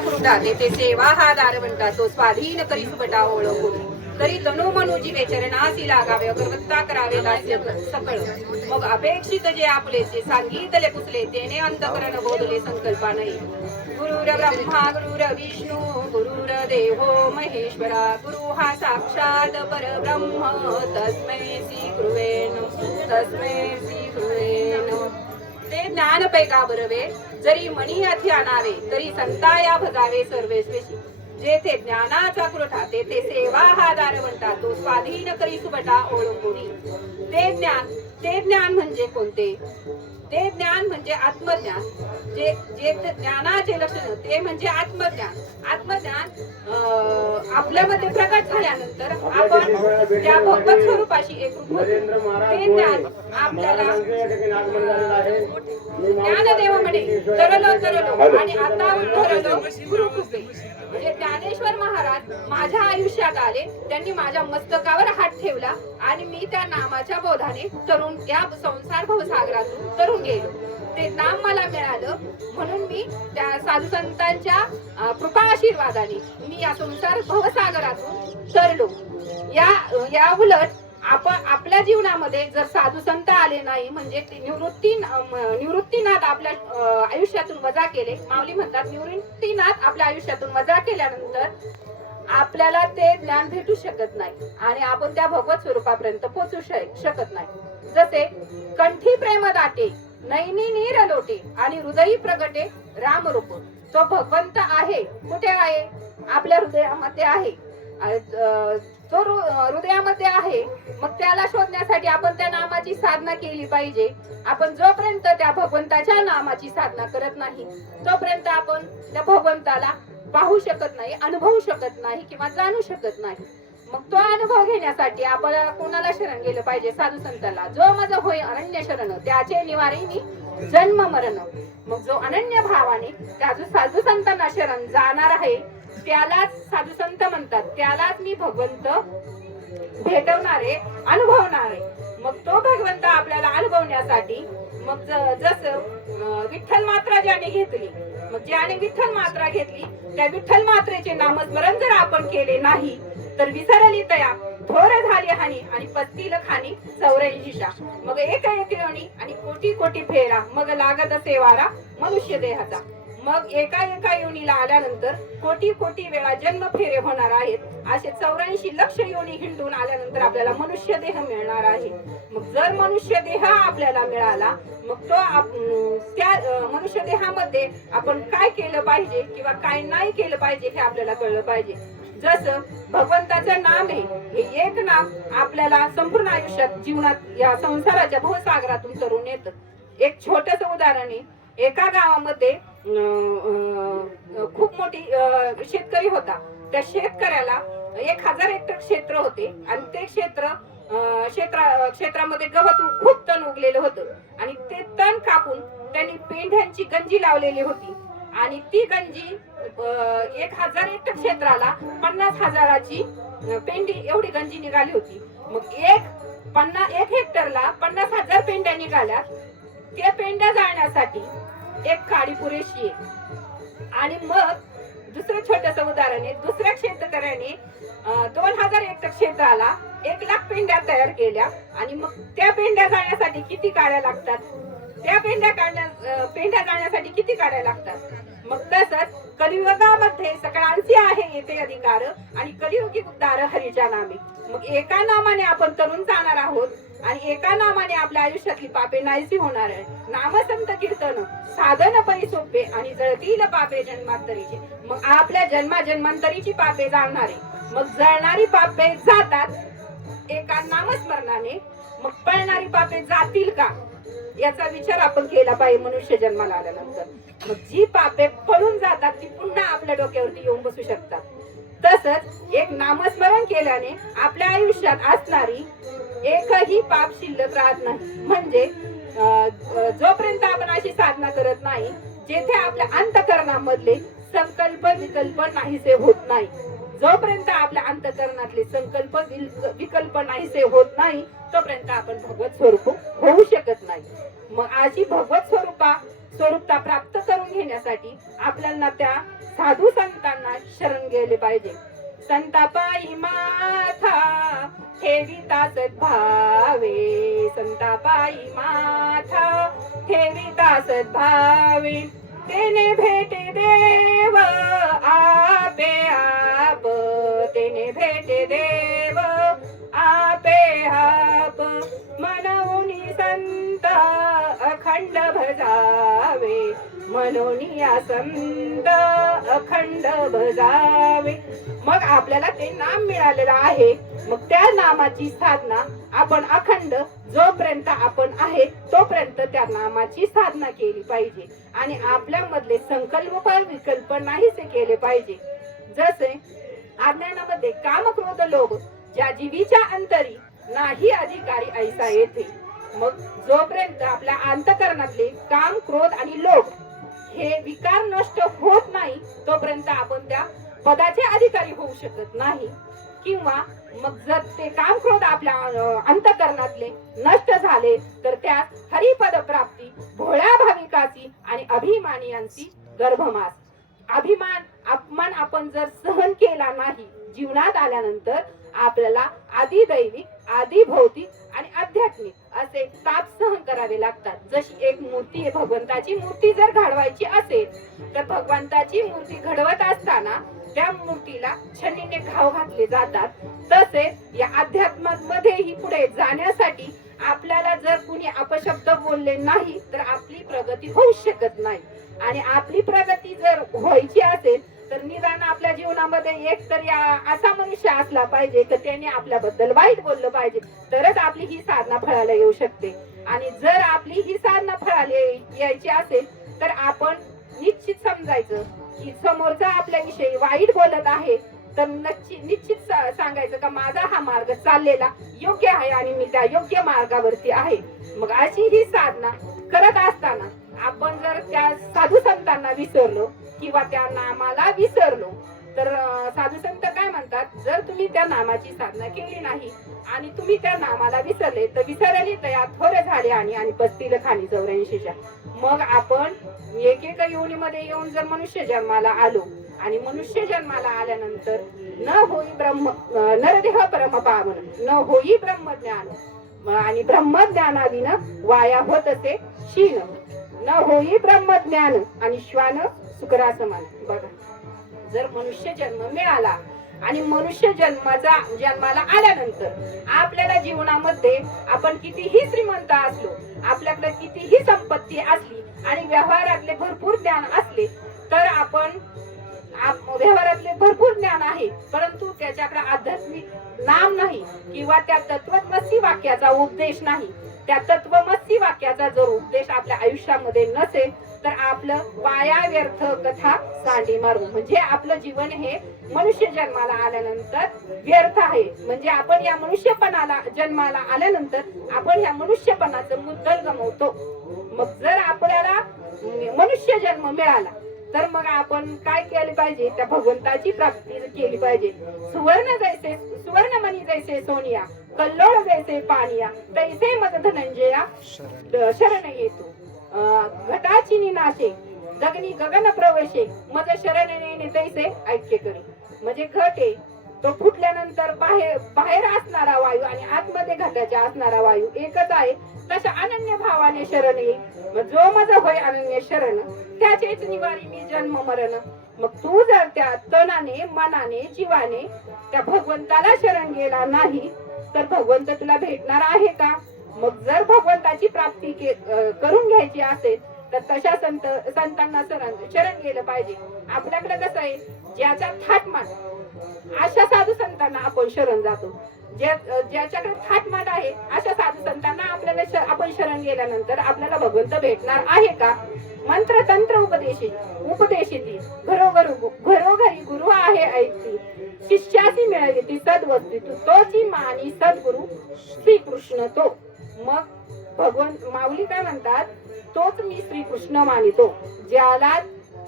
कृता देते सेवा हा दार म्हणता तो स्वाधीन करी सुबटा ओळखून. तरी तनु मनुजी चरणासी लागावे अगरवत्ता करावे दास्य सकळ. मग अपेक्षित जे आपलेचे सांगितले पुसले तेने अंतकरण बोधले संकल्पा नाही. गुरुर ब्रह्मा गुरुर विष्णू गुरुर देवो महेश्वरा गुरु हा साक्षात परब्रह्म. तस्मै श्री गुरुवे तस्मै श्री गुरुवे ते ज्ञान पैका बरवे? जरी मणी अथी आणावे तरी संताया भगावे सर्वेश्वेशी जेथे ज्ञानाचा पुरठा तेथे सेवा हा दार म्हणतात तो स्वाधीन करी सुबटा ओळखुनी ते ज्ञान ते ज्ञान म्हणजे कोणते? ते ज्ञान म्हणजे आत्मज्ञान. जे जे ज्ञानाचे लक्षण ते म्हणजे आत्मज्ञान. आत्मज्ञान अं, आपल्यामध्ये प्रकट झाल्यानंतर आपण त्या भगवत स्वरूपाशी एकरूप होतो. ते ज्ञान आपल्याला तरलो तरलो आणि आता म्हणजे ज्ञानेश्वर महाराज माझ्या आयुष्यात आले. त्यांनी माझ्या मस्तकावर हात ठेवला. आणि मी त्या नामाच्या बोधाने तरुण या संसार भवसागरातून तरुण गेलो. ते नाम मला मिळालं. म्हणून मी त्या साधू संतांच्या कृपा आशीर्वादाने मी या संसार भवसागरातून तरलो. या या उलट आपण आपल्या जीवनामध्ये जर साधू संत आले नाही म्हणजे ते निवृत्ती निवृत्तीनाथ आपल्या आयुष्यातून वजा केले. माऊली म्हणतात निवृत्तीनाथ आपल्या आयुष्यातून वजा केल्यानंतर आपल्याला ते ज्ञान भेटू शकत नाही आणि आपण त्या भगवत स्वरूपापर्यंत पोहोचू श- शकत नाही. जसे कंठी प्रेम दाटे नैनी नीर लोटे आणि हृदयी प्रगटे रामरूप तो भगवंत आहे. कुठे आहे? आपल्या हृदयामध्ये आहे. जो हृदयामध्ये आहे मग त्याला शोधण्यासाठी आपण त्या नामाची साधना केली पाहिजे. आपण जोपर्यंत त्या भगवंताच्या नामाची साधना करत नाही तोपर्यंत आपण त्या भगवंताला पाहू शकत नाही अनुभवू शकत नाही किंवा जाणू शकत नाही. मग तो अनुभव घेण्यासाठी आपण कोणाला शरण गेलं पाहिजे? साधू संतांना जो माझा होय अनन्य शरण त्याचे निवारिणी जन्म मरण. मग जो अनन्य भावाने त्या जो साधू संतांना शरण जाणार आहे त्यालाच साधू संत म्हणतात. त्यालाच मी भगवंत भेटवणारे अनुभवणारे. मग तो भगवंत आपल्याला अनुभवण्यासाठी मग जस जसं विठ्ठल मात्रा ज्याने घेतली मग ज्याने विठ्ठल मात्रा घेतली त्या विठ्ठल मात्रेचे नामस्मरण जर आपण केले नाही तर विसरली तया थोर झाली हानी आणि पत्तील खाणी चौऱ्याऐंशीशा मग एक एक आणि कोटी कोटी फेरा मग लागत असे वारा मनुष्य देहाचा मग एका एका योनीला आल्यानंतर कोटी कोटी वेळा जन्म फेरे होणार आहेत. असे चौऱ्याऐंशी लक्ष योनी हिंडून आल्यानंतर आपल्याला मनुष्य देह मिळणार आहे. मग जर मनुष्य देह आपल्याला मिळाला मग तो आप- त्या मनुष्य देहामध्ये आपण काय केलं पाहिजे किंवा काय नाही केलं पाहिजे हे आपल्याला कळलं पाहिजे. जसं भगवंताचं नाम आहे हे एक नाम आपल्याला संपूर्ण आयुष्यात जीवनात या संसाराच्या भवसागरातून तरुण येतं. एक छोटस उदाहरण आहे एका गावामध्ये खूप मोठी शेतकरी होता. त्या शेतकऱ्याला एक हजार हेक्टर क्षेत्र होते आणि ते क्षेत्र क्षेत्रा क्षेत्रामध्ये गवत खूप तण उगलेलं होतं. आणि ते तण कापून त्यांनी पेंढ्यांची गंजी लावलेली होती. आणि ती गंजी एक हजार हेक्टर क्षेत्राला पन्नास हजाराची पेंडी एवढी गंजी निघाली होती. मग एक पन्नास एक हेक्टरला पन्नास हजार पेंड्या निघाल्या. त्या पेंड्या जाळण्यासाठी एक काडी पुरेशी आहे. आणि मग दुसरं छोटस उदाहरण आहे. दुसऱ्या शेतकऱ्याने दोन हजार हेक्टर क्षेत्राला एक लाख पेंड्या तयार केल्या. आणि मग त्या पेंड्या जाळण्यासाठी किती काड्या लागतात? त्या पेंड्या काढण्या पेंड्या जाळण्यासाठी किती काड्या लागतात? मग तसंच कलियुगामध्ये सगळ्यांचे आहे येथे अधिकार आणि कलियुगी उद्धार हरिच्या नामे. मग एका नामाने आपण तरुण जाणार आहोत. आणि एका नामाने आपल्या आयुष्यातली पापे नाहीशी होणार आहे. नामसंत कीर्तन साधन पै सोपे आणि जळतील पापे जन्मांतरीचे. मग आपल्या जन्मा जन्मांतरीची पापे जाणणारे मग जळणारी पापे जातात एका नामस्मरणाने. मग पळणारी पापे जातील का? याचा विचार आपण केला पाहिजे मनुष्य जन्माला आल्यानंतर. मग जी पापे पळून जातात ती पुन्हा आपल्या डोक्यावरती येऊन बसू शकतात. तसंच एक नामस्मरण केल्याने आपल्या आयुष्यात असणारी एकही पाप शिल्लक राहत नाही. म्हणजे जोपर्यंत आपण अशी साधना करत नाही जेथे आपल्या अंतकरणामधले संकल्प विकल्प नाहीसे होत नाही. जोपर्यंत आपल्या अंतकरणातले संकल्प विकल्प नाहीसे होत नाही तोपर्यंत आपण भगवत स्वरूप होऊ शकत नाही. मग अशी भगवत स्वरूपा स्वरूपता प्राप्त करून घेण्यासाठी आपल्याला त्या साधू संतांना शरण गेले पाहिजे. संतापाई माथा ठेविता भावे संतापाई माथा. ठेविता भावे तेने भेटे देव आपे आप. तेने भेटे देव आपे आप. मनोनी संत अखंड भजावे. म्हणून या संत अखंड भजावे मग आपल्याला ते नाम मिळालेलं आहे. मग त्या नामाची साधना आपण अखंड जोपर्यंत आपण आहे तोपर्यंत त्या नामाची साधना केली पाहिजे. आणि आपल्यामधले संकल्प विकल्प नाहीसे केले पाहिजे. जसे अज्ञानामध्ये काम क्रोध लोभ ज्या जीवीच्या अंतरी नाही अधिकारी ऐसा येथे. मग जोपर्यंत आपल्या अंतकरणातले काम क्रोध आणि लोभ हे विकार नष्ट होत नाही तोपर्यंत आपण त्या पदाचे अधिकारी होऊ शकत नाही. किंवा मग जर ते काम क्रोध आपल्या अंतकरणातले नष्ट झाले तर त्यात हरिपद प्राप्ती भोळ्या भाविकाची आणि अभिमानियांची गर्भमास. अभिमान अपमान आपण जर सहन केला नाही जीवनात आल्यानंतर आपल्याला आधी दैविक आधी भौतिक आणि आध्यात्मिक असे ताप सहन करावे लागतात. जशी एक मूर्ती आहे भगवंताची मूर्ती जर घडवायची असेल तर भगवंताची मूर्ती घडवत असताना त्या मूर्तीला छनीने घाव घातले जातात. तसेच या अध्यात्मामध्येही पुढे जाण्यासाठी आपल्याला जर कुणी अपशब्द बोलले नाही तर आपली प्रगती होऊ शकत नाही. आणि आपली प्रगती जर व्हायची असेल तर निदान आपल्या जीवनामध्ये एक तर या असा मनुष्य असला पाहिजे तर त्याने आपल्याबद्दल वाईट बोललं पाहिजे. तरच आपली ही साधना फळाला येऊ शकते. आणि जर आपली ही साधना फळाला यायची असेल तर आपण निश्चित समजायचं की समोरचा आपल्याविषयी वाईट बोलत आहे तर नक्की निश्चित सांगायचं का माझा हा मार्ग चाललेला योग्य आहे आणि मी त्या योग्य मार्गावरती आहे. मग अशी ही साधना करत असताना आपण जर त्या साधू संतांना विसरलो किंवा त्या नामाला विसरलो. तर साधू संत काय म्हणतात? जर तुम्ही त्या नामाची साधना केली नाही आणि तुम्ही त्या नामाला विसरले तर विसरले तया थोर झाले आणि आणि बसतील खाली चौऱ्याऐंशीच्या मग आपण एक एक योनीमध्ये येऊन जर मनुष्य जन्माला आलो आणि मनुष्य जन्माला आल्यानंतर न होई ब्रह्म नरदेह परम पावन न होई ब्रह्मज्ञान आणि ब्रह्मज्ञानाविन वाया होत असे शीन न होई ब्रह्मज्ञान आणि श्वान सुकरा समान बघा. जर मनुष्य जन्म मिळाला आणि मनुष्य जन्माचा जन्माला आल्यानंतर आपल्याला जीवनामध्ये आपण कितीही श्रीमंत असलो आपल्याकडे कितीही संपत्ती असली आणि व्यवहारातले भरपूर ज्ञान असले तर आपण व्यवहारातले भरपूर ज्ञान आहे. परंतु त्याच्याकडे आध्यात्मिक नाम नाही किंवा त्या तत्वमसी वाक्याचा उपदेश नाही. त्या तत्वमसी वाक्याचा जर उपदेश आपल्या आयुष्यामध्ये नसेल तर आपलं वाया व्यर्थ कथा सांडी मारू म्हणजे आपलं जीवन हे मनुष्य जन्माला आल्यानंतर व्यर्थ आहे. म्हणजे आपण या मनुष्यपणाला जन्माला आल्यानंतर आपण या मनुष्यपणाचं मुद्दल गमवतो. मग जर आपल्याला मनुष्य जन्म मिळाला तर मग आपण काय केले पाहिजे? त्या भगवंताची प्राप्ती केली पाहिजे. सुवर्ण जैसे सुवर्णमणी जैसे सोनिया कल्लोळ जैसे पानिया तैसे मज धनंजया शरण येतो. घटाची निनाशे जगनी गगन प्रवेशे मज शरण येणे तैसे ऐक्य करी. म्हणजे घट आहे तो फुटल्यानंतर बाहेर बाहेर असणारा वायू आणि आतमध्ये घटाच्या असणारा वायू एकच आहे तशा अनन्य भावाने शरण ये मग जो माझा होय अनन्य शरण त्याचेच निवारी मी जन्म मरण. मग तू जर त्या तनाने मनाने जीवाने त्या भगवंताला शरण गेला नाही तर भगवंत तुला भेटणार आहे का? मग जर भगवंताची प्राप्ती के- करून घ्यायची असेल तर तशा संत संतांना शरण शरण गेलं पाहिजे. आपल्याकडे कसं आहे ज्याचा थाटमान अशा साधू संतांना आपण शरण जातो. ज्या ज्याच्याकडे थाटमान आहे अशा साधू संतांना आपल्याला आपण शरण गेल्यानंतर आपल्याला भगवंत भेटणार आहे का? मंत्र तंत्र उपदेशी उपदेशिती. घरोघर घरोघरी गुरु आहे ऐकती. शिष्याची मिळाली ती सद्वस्ती तोची मानी सद्गुरु श्रीकृष्ण तो. मग भगवंत माऊली काय म्हणतात? तोच मी श्रीकृष्ण मानितो ज्याला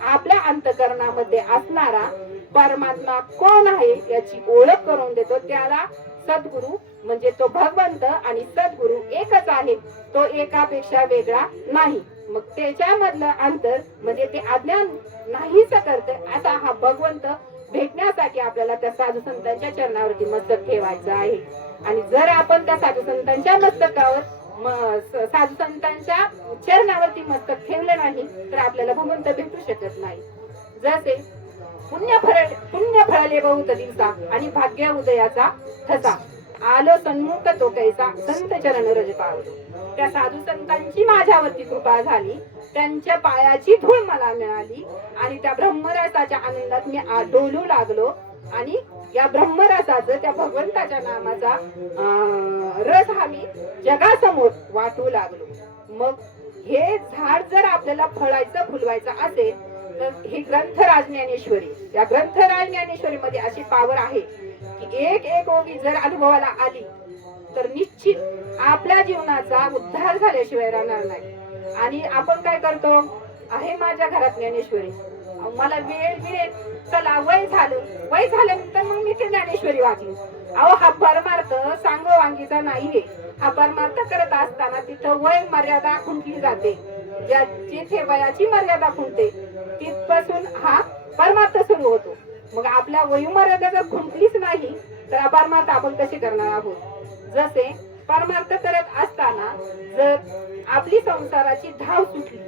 आपल्या अंतकरणामध्ये असणारा परमात्मा कोण आहे याची ओळख करून देतो. त्याला सद्गुरु म्हणजे तो भगवंत आणि सद्गुरु एकच आहे. तो एकापेक्षा वेगळा नाही. मग त्याच्यामधलं अंतर म्हणजे ते अज्ञान नाहीच करते असा हा भगवंत भेटण्यासाठी आपल्याला त्या साधू संतांच्या चरणावरती मस्तक ठेवायचं आहे. आणि जर आपण त्या साधू संतांच्या मस्तकावर साधू संतांच्या चरणावरती मस्तक ठेवलं नाही तर आपल्याला भगवंत भेटू शकत नाही. जसे पुण्य फळ पुण्य फळले बहुत दिवसा आणि भाग्य उदयाचा ठसा. आलो सन्मुख तो कैसा संत चरण रज पावलो. त्या साधू संतांची माझ्यावरती कृपा झाली त्यांच्या पायाची धूळ मला मिळाली आणि त्या ब्रह्मरसाच्या आनंदात मी आढळू लागलो आणि या ब्रह्मरसाचं त्या भगवंताच्या नामाचा रस आम्ही जगासमोर वाटू लागलो. मग हे झाड जर आपल्याला फळायचं फुलवायचं असेल तर ही ग्रंथराज ज्ञानेश्वरी या ग्रंथराज ज्ञानेश्वरी मध्ये अशी पावर आहे की एक एक ओवी जर अनुभवाला आली तर निश्चित आपल्या जीवनाचा उद्धार झाल्याशिवाय राहणार नाही. आणि आपण काय करतो? आहे माझ्या घरात ज्ञानेश्वरी. मला वेळ मिळेल चला वय झालं. वय झाल्यानंतर मग मी ते ज्ञानेश्वरी वाचली. अहो हा परमार्थ सांग वांगीचा नाहीये. हा परमार्थ करत असताना तिथं वय मर्यादा खुंटली जाते. जिथे वयाची मर्यादा खुंटते तिथपासून हा परमार्थ सुरू होतो. मग आपल्या वयोमर्यादा जर खुंटलीच नाही तर हा परमार्थ आपण कसे करणार आहोत? जसे परमार्थ करत असताना जर आपली संसाराची धाव सुटली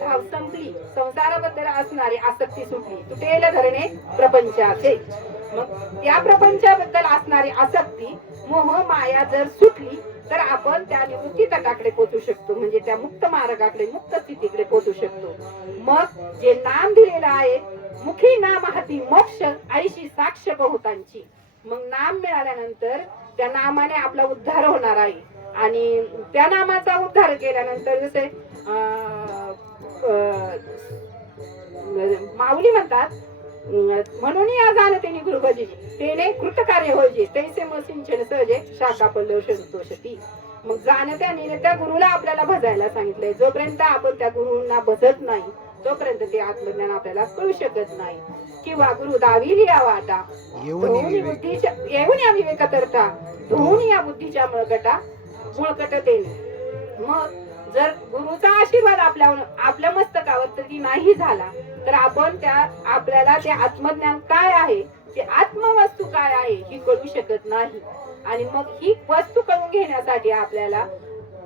संपली. संसाराबद्दल असणारी आसक्ती सुटली. तुटेल धरणे प्रपंचाचे. मग त्या प्रपंचाबद्दल असणारी आसक्ती मोह माया जर सुटली तर आपण त्या निवृत्ती तटाकडे पोहोचू शकतो. म्हणजे त्या मुक्त मार्गाकडे मुक्त स्थितीकडे पोहोचू शकतो. मग जे नाम दिलेलं आहे मुखी नाम हाती मोक्ष आईशी साक्ष बहुतांची. मग नाम मिळाल्यानंतर त्या नामाने आपला उद्धार होणार आहे. आणि त्या नामाचा उद्धार केल्यानंतर जसे अं, माऊली म्हणतात म्हणून या जाणते गुरुभजी तेने कृतकार्य होईजे तैसे मग सिंचन सहजे शाखा पल्लव संतोषती मग जाणत्याने त्या गुरुला आपल्याला भजायला सांगितलंय. जोपर्यंत आपण त्या गुरुंना भजत नाही तोपर्यंत ते आत्मज्ञान आपल्याला कळू शकत नाही. किंवा गुरु दावी लिहा वाटा. बुद्धीच्या येऊन या विवेक तरता धुवून या बुद्धीच्या मुळकटा मुळकट मग जर गुरुचा आशीर्वाद आपल्या आपल्या मस्तकावर तरी नाही झाला तर आपण त्या आपल्याला ते आत्मज्ञान काय आहे? ते आत्मवस्तू काय आहे? ही कळू शकत नाही. आणि मग ही वस्तू कळून घेण्यासाठी आपल्याला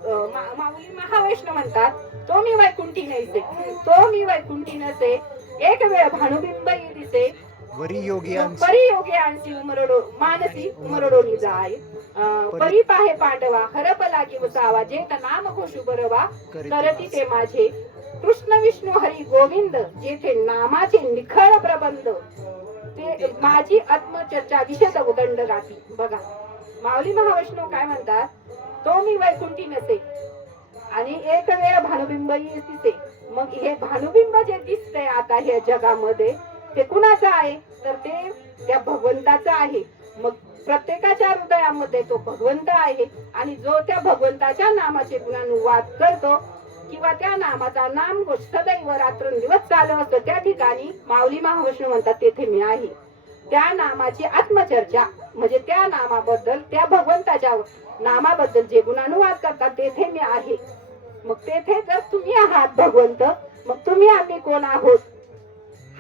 माऊली महावैष्णव म्हणतात तो मी वैकुंठी नैसे तो मी वैकुंठी नसे एक वेळ भानुबिंब दिसे वरी योगियांस परी योगे आणसी उमरडो मानसी उमरडोनी जाय परी पाहे पांडवा हरप लागी उसावा जेत नाम घोषू बरवा करती ते माझे. कृष्ण विष्णू हरी गोविंद जेथे नामाचे निखळ प्रबंध. ते माझी आत्मचर्चा विशेष उदंड गाती बघा माऊली महावैष्णव काय म्हणतात? तो मी वैकुंठी नसे. आणि एक वेळ भानुबिंब दिसे. मग हे भानुबिंब जे दिसतंय आता ह्या जगामध्ये ते कुणाचं आहे? तर ते त्या भगवंताचं आहे. मग प्रत्येकाच्या हृदयामध्ये तो भगवंत आहे आणि जो त्या भगवंताच्या नामाचे गुणानुवाद करतो किंवा त्या नामाचा नाम घोष सदैव रात्रंदिवस चालू असतो त्या ठिकाणी माऊली महाविष्णू म्हणतात तेथे मी आहे. त्या नामाची आत्मचर्चा म्हणजे त्या नामाबद्दल त्या भगवंताच्या नामाबद्दल जे गुणानुवाद करतात तेथे मी आहे. मग तेथे जर तुम्ही आहात भगवंत. मग तुम्ही आम्ही कोण आहोत?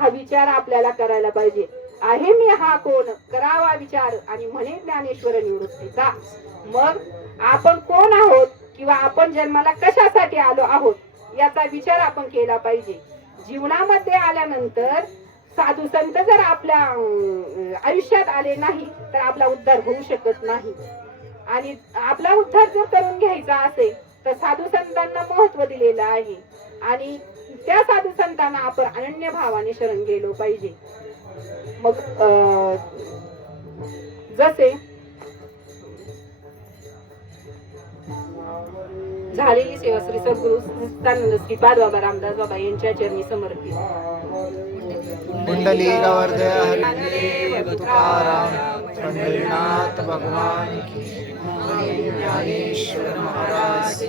हा विचार आपल्याला करायला पाहिजे. आहे मी हा कोण? करावा विचार. आणि म्हणे ज्ञानेश्वर निवृत्तीचा. मग आपण कोण आहोत किंवा आपण जन्माला कशासाठी आलो आहोत याचा विचार आपण केला पाहिजे. जीवनामध्ये आल्यानंतर साधू संत जर आपल्या आयुष्यात आले नाही तर आपला उद्धार होऊ शकत नाही. आणि आपला उद्धार जर करून घ्यायचा असेल तर साधू संतांना महत्त्व दिलेलं आहे. आणि त्या साधू संतांना आपण अनन्य भावाने शरण गेलो पाहिजे. मग जसे झालेली सेवा श्री सद्गुरु सच्चिदानंद श्रीपाद बाबा रामदास बाबा यांच्या चरणी समर्पित. कुंडली तुकाराम पंढरीनाथ भगवान ज्ञानेश्वर महाराज.